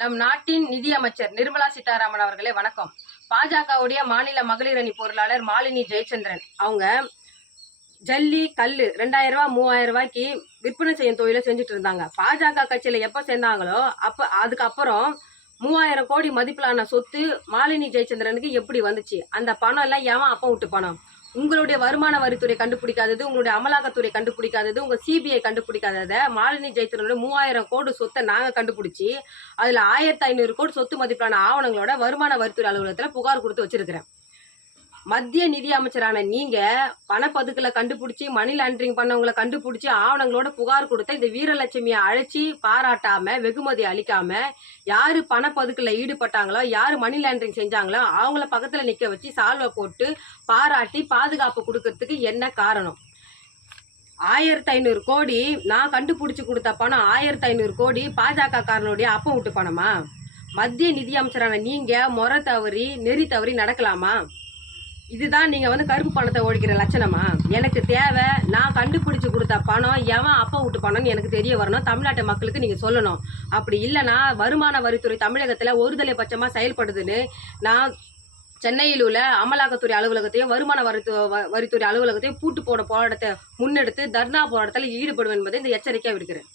நம் நாட்டின் நிதியமைச்சர் நிர்மலா சீதாராமன் அவர்களே வணக்கம். பாஜகவுடைய மாநில மகளிர் அணி பொருளாளர் மாலினி ஜெயச்சந்திரன் அவங்க ஜல்லி கல்லு 2000 ரூபாய் 3000 ரூபாய்க்கு விற்பனை செய்யும் தொழிலை செஞ்சுட்டு இருந்தாங்க. பாஜக கட்சியில எப்ப சேர்ந்தாங்களோ அதுக்கப்புறம் 3000 கோடி மதிப்பிலான சொத்து மாலினி ஜெயச்சந்திரனுக்கு எப்படி வந்துச்சு? அந்த பணம் எல்லாம் ஏன் அப்ப விட்டு பணம்? உங்களுடைய வருமான வரித்துறை கண்டுபிடிக்காதது, உங்களுடைய அமலாக்கத்துறை கண்டுபிடிக்காதது, உங்க சிபிஐ கண்டுபிடிக்காதத மாலினி ஜெயச்சந்திரனுடைய 3000 கோடி சொத்தை நாங்க கண்டுபிடிச்சி அதுல 1500 கோடி சொத்து மதிப்பிலான ஆவணங்களோட வருமான வரித்துறை அலுவலகத்துல புகார் கொடுத்து வச்சிருக்கிறேன். மத்திய நிதி அமைச்சரான நீங்க பணப்பதுக்கலை கண்டுபிடிச்சி மணி லாண்டரிங் பண்ணவங்களை கண்டுபிடிச்சி ஆவணங்களோட புகார் கொடுத்த இந்த வீரலட்சுமியை அழைச்சி பாராட்டாம வெகுமதி அளிக்காம யாரு பணப்பதுக்கல ஈடுபட்டாங்களோ யாரு மணி லாண்டரிங் செஞ்சாங்களோ அவங்கள பக்கத்துல நிக்க வச்சு சால்வை போட்டு பாராட்டி பாதுகாப்பு கொடுக்கறதுக்கு என்ன காரணம்? 1500 கோடி நான் கண்டுபிடிச்சு கொடுத்த பணம் 1500 கோடி பாஜக காரனுடைய அப்பம் விட்டு பணமா? மத்திய நிதி அமைச்சரான நீங்க முறை தவறி நெறி தவறி நடக்கலாமா? இதுதான் நீங்க கருப்பு பணத்தை ஒழிக்கிற லட்சணமா? எனக்கு தேவை, நான் கண்டுபிடிச்சு கொடுத்த பணம் எவன் அப்ப விட்டு பணம்னு எனக்கு தெரிய வரணும். தமிழ்நாட்டு மக்களுக்கு நீங்க சொல்லணும். அப்படி இல்லைன்னா வருமான வரித்துறை தமிழகத்துல ஒருதலை பட்சமா செயல்படுதுன்னு நான் சென்னையில் உள்ள அமலாக்கத்துறை அலுவலகத்தையும் வருமான வரித்துறை அலுவலகத்தையும் பூட்டு போட போராட்டத்தை முன்னெடுத்து தர்ணா போராட்டத்தில் ஈடுபடும் என்பதை இந்த எச்சரிக்கையா விடுக்கிறேன்.